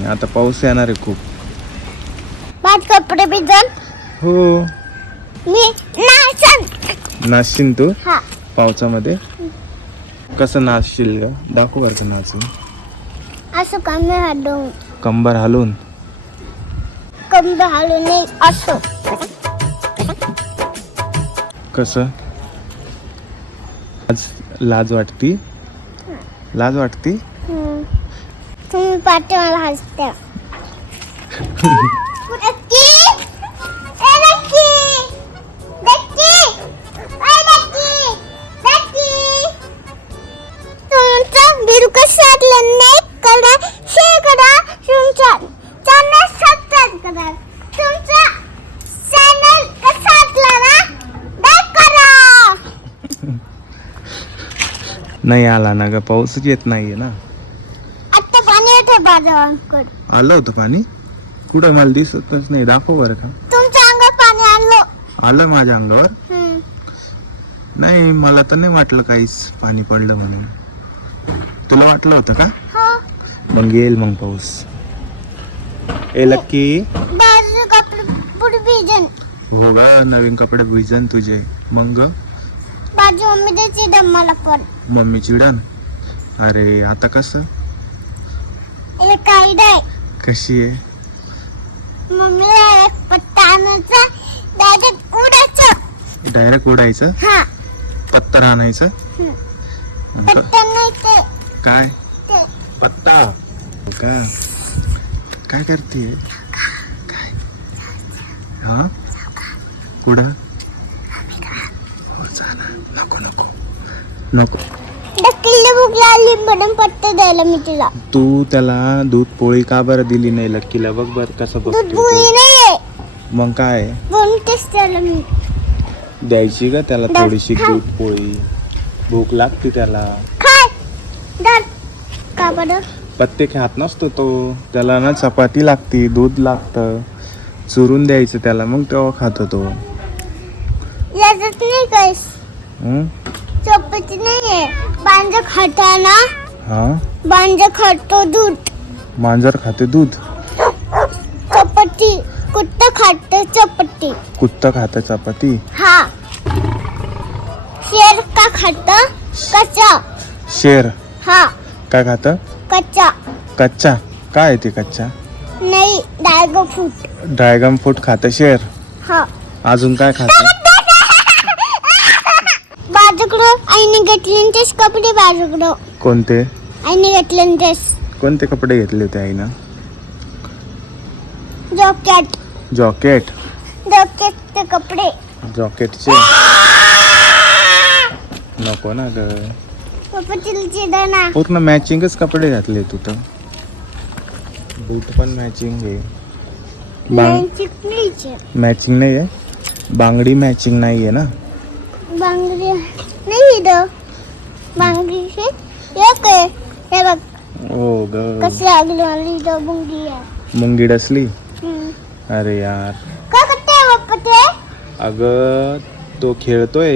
पाणी. आता पाऊस येणार आहे खूप. माझे कपडे भिजल. हो. मी नाचशील तू हा. पावसामध्ये? कसं नाचशील ग? दाखव बरं का नाचून. असं कमी हलवून. कंबर हलवून. कंबर हलवून नाही, असं. कसं? लाज वाटती? लाज वाटती? तुम्ही पाठी मला हसत्या. नक्की? ए नक्की? नक्की? ए नक्की? नक्की? तुमचं बिल कसं वाटलं नाही करा, शेअर करा, तुमच्या चॅनल सबस्क्राईब करा. तुमचा चॅनल कसं वाटलं ना, लाईक करा. नाही आला ना ग, पाऊसच येत नाहीये ना. आता पाणी येते बाजाराकडे. आलं होतं पाणी? कुठं मला दिसतच नाही. दाखव बरं का. तुमच्या अंगात पाणी आणलं. आलं माझ्या अंगावर? नाही, मला तर नाही वाटलं काहीच पाणी पडलं म्हणून. तुला वाटलं होतं का? हो. मग येईल मग पाऊस. ए लक्की. बाजू कपडे पुढे भिजन. हो गा, नवीन कपडे भिजन तुझे. मग बाजू मम्मी द्यायची डम्माला पण. मम्मी चिडन. अरे आता कसं? एक आयडिया आहे. कशी आहे? मम्मीला एक पत्ता आणायचा, डायरेक्ट उडायचं. डायरेक्ट उडायचं? हा. पत्तर आणायचं? पत्ता नाही ते. काय? ते. पत्ता का? काय करते? काय? हा? पुढं? हो, चालेल. नको नको नको. डक्कीला भूक लागली म्हणून पत्ता द्यायला मी तिला. तू त्याला दूध पोळी का बरं दिली नाही लक्कीला? बघ बरं कसं दूध बघतो. पोळी नाहीये, मग काय बोलतेच त्याला मी. द्यायची का त्याला थोडीशी दूध पोळी? भूक लागते त्याला. काय दर का बरं? पत्ते खात नसतो तो. त्याला ना चपाती लागती, दूध लागतं, चुरून द्यायचं त्याला, मग तेव्हा खातो तो. याच्यात नाही काहीच. हं? चपाती नाहीये. बांजा खाताना हा, बांजा खातो दूध. मांजर खाते दूध. चपाती कुत्ता खाते चपाती. कुत्ता खाते चपाती. हा. शेर का खाता? कच्चा. शेर हा. काय खातं? कच्चा. कच्चा. काय आहे ते कच्चा? नाही, ड्रॅगन फ्रूट. ड्रॅगन फ्रूट खातं शेर. हा. अजून काय खातं? बाजूकडं आईने घेतले तेच कपडे. बाजूकडं कोणते? आईने घेतले तेच. कोणते कपडे घेतले होते आईनं? जॉकेट. जॉकेट. जॉकेटचे कपडे. जॉकेटचे नको ना ग. चपातीचे दाना. पूर्ण मॅचिंगच कपडे घातले तू तर. बूट पण मॅचिंग आहे. चिकलीचे. मॅचिंग नाही आहे. बांगडी मॅचिंग नाही आहे ना. बांगडी नाही इथं. बांगडीचे एक आहे. हे बघ हो ग. कसं लागलं मला इथं बुंगी आहे. मुंगी डसली. अरे यार. काय करते बाप्पा ते? अगं तो खेळतोय.